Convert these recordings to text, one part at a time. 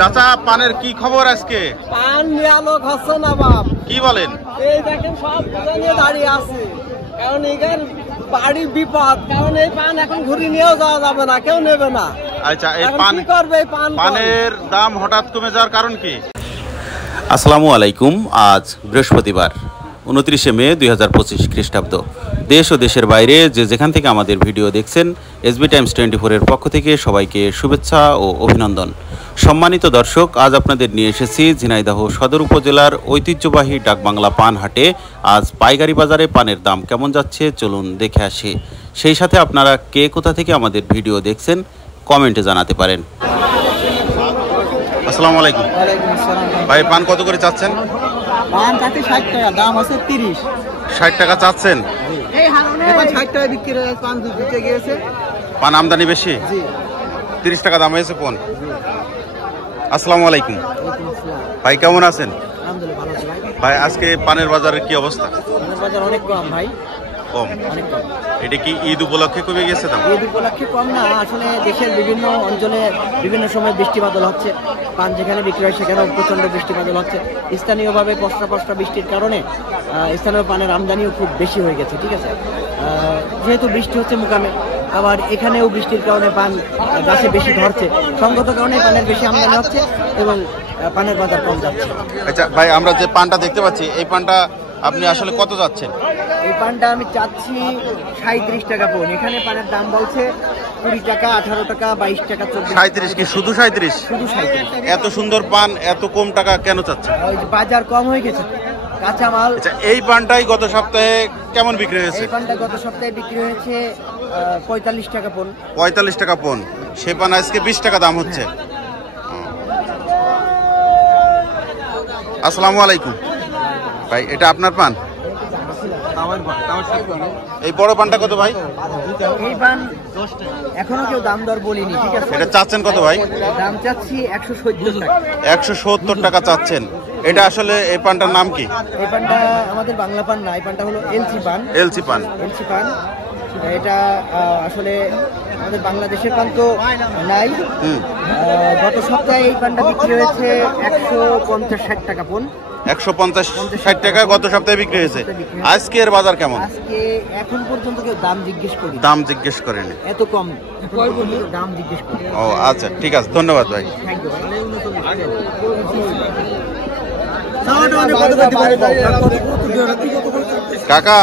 চাচা পানের কি খবর আজকে? পান নিয়ে লোক হচ্ছে না বাপ। কি বলেন? এই দেখেন সব নিয়ে দাঁড়িয়ে আছে, কারণ এখানে বাড়ি বিপদ, কারণ এই পান এখন ঘুরে নিয়েও যাওয়া যাবে না, কেউ নেবে না। আচ্ছা, এই পান কি করবে? পানের দাম হঠাৎ কমে যাওয়ার কারণ কি? আসসালামু আলাইকুম। আজ বৃহস্পতিবার 29শে মে 2025 খ্রিস্টাব্দ। দেশ ও দেশের বাইরে যে যেখান থেকে আমাদের ভিডিও দেখছেন, এসবি টাইমস 24-এর পক্ষ থেকে সবাইকে শুভেচ্ছা ও অভিনন্দন। সম্মানিত দর্শক, আজ আপনাদের নিয়ে এসেছি ঝিনাইদহ সদর উপজেলার ঐতিহ্যবাহী ডাকবাংলা পান হাটে। আজ পাইকারি বাজারে পানের দাম কেমন যাচ্ছে চলুন দেখে আসি। সেই সাথে আপনারা কে কোথা থেকে আমাদের ভিডিও দেখছেন কমেন্টে জানাতে পারেন। আসসালামু আলাইকুম। ওয়ালাইকুম আসসালাম। ভাই পান কত করে চাচ্ছেন? পান চাচ্ছি 60 টাকা, দাম আছে 30। 60 টাকা চাচ্ছেন? এখন 60 টাকা বিক্রি হয়ে পান দিতে গিয়েছে। পান আমদানি বেশি? জি। 30 টাকা দাম হয়েছে পান। আসসালামু আলাইকুম। ভাই কেমন আছেন? আলহামদুলিল্লাহ ভালো আছি ভাই। ভাই আজকে পানের বাজারের কি অবস্থা? পানের বাজার অনেক কম ভাই, কম? অনেক কম। এটা কি ঈদ উপলক্ষে কমে গেছে দাম? ঈদ উপলক্ষে কম না, আসলে দেশের বিভিন্ন অঞ্চলে বিভিন্ন সময় বৃষ্টি বাদল হচ্ছে। পান যেখানে বিক্রি হয় সেখানেও প্রচন্ড বৃষ্টি বাদল হচ্ছে। স্থানীয়ভাবে পশরা বৃষ্টির কারণে স্থানীয় পানের আমদানিও খুব বেশি হয়ে গেছে। ঠিক আছে, যেহেতু বৃষ্টি হচ্ছে মুকামে, আবার এখানেও বৃষ্টির কারণে পান গাছে বেশি ধরছে, সঙ্গত কারণে পানের বেশি আমদানি হচ্ছে এবং পানের বাজার কম যাচ্ছে। আচ্ছা ভাই, আমরা যে পানটা দেখতে পাচ্ছি, এই পানটা আপনি আসলে কত যাচ্ছেন? এই পানটা আমি চাচ্ছি 37 টাকা পণ। এখানে পানের দাম বলছে 20 টাকা, 18 টাকা, 22 টাকা, 24। 37? কি শুধু 37? শুধু 37। এত সুন্দর পান এত কম টাকা কেন চাচ্ছেন? ওই যে বাজার কম হয়ে গেছে, কাঁচামাল। আচ্ছা, এই পানটাই গত সপ্তাহে কেমন বিক্রি হয়েছে? এই পানটা গত সপ্তাহে বিক্রি হয়েছে 45 টাকা পণ। 45 টাকা পণ। সে পান আজকে 20 টাকা দাম হচ্ছে। আসসালামু আলাইকুম। ভাই এটা আপনার পান? এই বড় পানটা কত ভাই? এই পান এখনো কেউ দাম দর বলিনি। ঠিক আছে, এটা চাচ্ছেন কত ভাই? দাম চাচ্ছি 170 টাকা। 170 টাকা চাচ্ছেন। এটা আসলে এই পানটার নাম কি? এই পানটা আমাদের বাংলা পান না, এই পানটা হলো এলসি পান। এলসি পান? এলসি পান এটা আসলে আমাদের বাংলাদেশের পান তো নাই। গত সপ্তাহে এই পানটা বিক্রি হয়েছে 150-60 টাকা পণ। 150-60 টাকা গত সপ্তাহে বিক্রি হয়েছে। আজকের বাজার কেমন? আজকে এখন পর্যন্ত কেউ দাম জিজ্ঞেস করি, দাম জিজ্ঞেস করেনি। এত কম দাম জিজ্ঞেস করি। ও আচ্ছা, ঠিক আছে, ধন্যবাদ ভাই। কাকা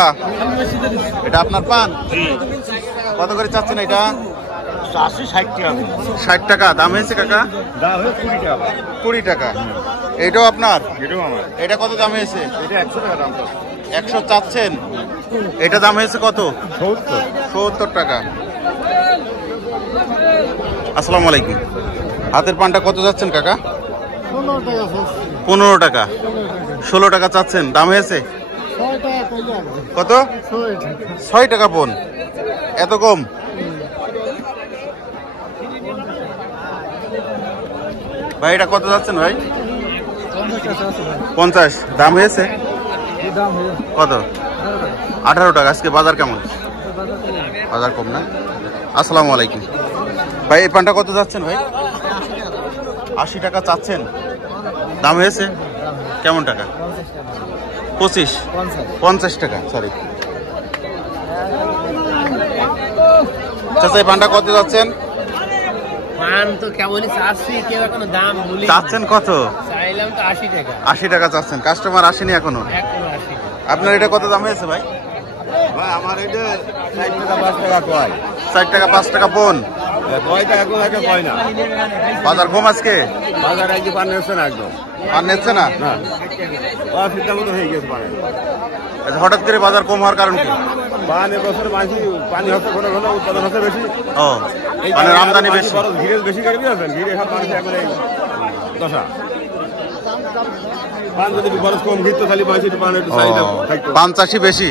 এটা আপনার পান? কত করে চাচ্ছেন এটা? 60 টাকা দাম হয়েছে কাকা? 20 টাকা। এটাও আপনার? এটা কত দাম হয়েছে? 100 চাচ্ছেন? এটা দাম হয়েছে কত? 70 টাকা। আসসালামু আলাইকুম। হাতের পানটা কত যাচ্ছেন কাকা? 15 টাকা। 16 টাকা চাচ্ছেন, দাম হয়েছে কত? 6 টাকা পণ। এত কম? ভাই এটা কত যাচ্ছেন ভাই? 50। দাম হয়েছে কত? 18 টাকা। আজকে বাজার কেমন? বাজার কম না? আসসালামু আলাইকুম। ভাই এই পানটা কত যাচ্ছেন ভাই? 80 টাকা চাচ্ছেন, দাম হয়েছে কেমন টাকা? 50 টাকা। সরি চাচা, এই পানটা কত যাচ্ছেন? পান তো কেমনই চাচ্ছি, কেউ এখনো দাম বলি। চাচ্ছেন কত? চাইলাম তো 80 টাকা। 80 টাকা চাচ্ছেন, কাস্টমার আসেনি এখনো? আপনার এটা কত দাম হয়েছে ভাই? আমার এটা 60 টাকা 5 টাকা কয়। 60 টাকা 5 টাকা পণ। কয় টাকা কোন একটা কয় না। বাজার কম আজকে? বাজার একদম পান নিচ্ছে না, একদম পান নিচ্ছে না? না, ফিরটা মতো হয়ে গেছে পানের। আচ্ছা, হঠাৎ করে বাজার কম হওয়ার কারণ কি? পান এবছর পানি হচ্ছে ঘন ঘন, উৎপাদন হচ্ছে বেশি। ও, পানের আমদানি বেশি। ঘিরে বেশি গাড়ি আছেন, ঘিরে সব মানুষ একবারে দশা। পান যদি খরচ কম ঘিরতো খালি পাঁচ পান একটু চাহিদা থাকতো। পান চাষি বেশি।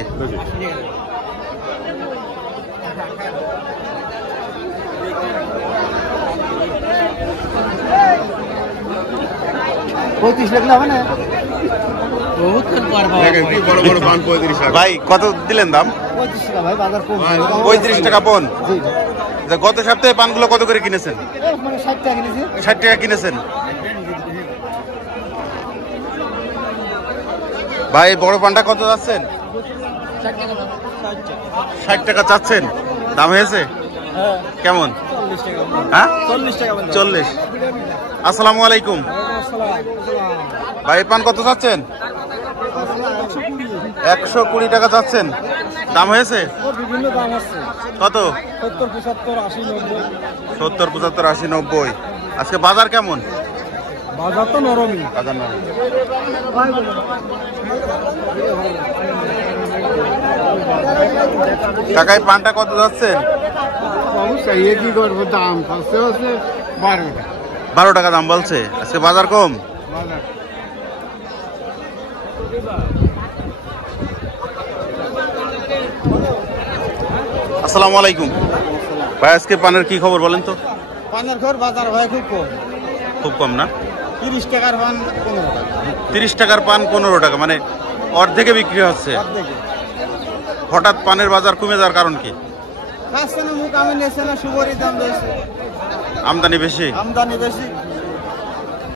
35 লাখ হবে না? ভাই কত দিলেন দাম? 35 টাকা ভাই, বাজার কম। 35 টাকা পণ। গত সপ্তাহে পানগুলো কত করে কিনেছেন? 60 টাকা কিনেছি। 60 টাকা কিনেছেন। ভাই বড় পানটা কত যাচ্ছেন? 60 টাকা চাচ্ছেন। দাম হয়েছে কেমন? হ্যাঁ 40। আসসালামু আলাইকুম ভাই, পান কত চাচ্ছেন? 120 টাকা চাচ্ছেন। দাম হয়েছে? বিভিন্ন দাম আছে, কত? 70, 75, 80, 90। 70, 75, 80, 90। আজকে বাজার কেমন? বাজার তো নরমই। বাজার নরম। কাকাই পানটা কত যাচ্ছেন? অবশ্যই কি করবো, দাম আছে 12 টাকা। 12 টাকা দাম বলছে। আজকে বাজার কম। বাজার আসসালামু আলাইকুম ভাই, আজকে পানের কি খবর বলেন তো? পানের ঘর বাজার হয় খুব কম, খুব কম না? 30 টাকার পান 15 টাকা। 30 টাকার পান 15 টাকা, মানে অর্ধেকে বিক্রি হচ্ছে। হঠাৎ পানের বাজার কমে যাওয়ার কারণ কি? খাচ্ছে না, মুখ আমি নেছে না, সুপারি দাম বেশি, আমদানি বেশি। আমদানি বেশি।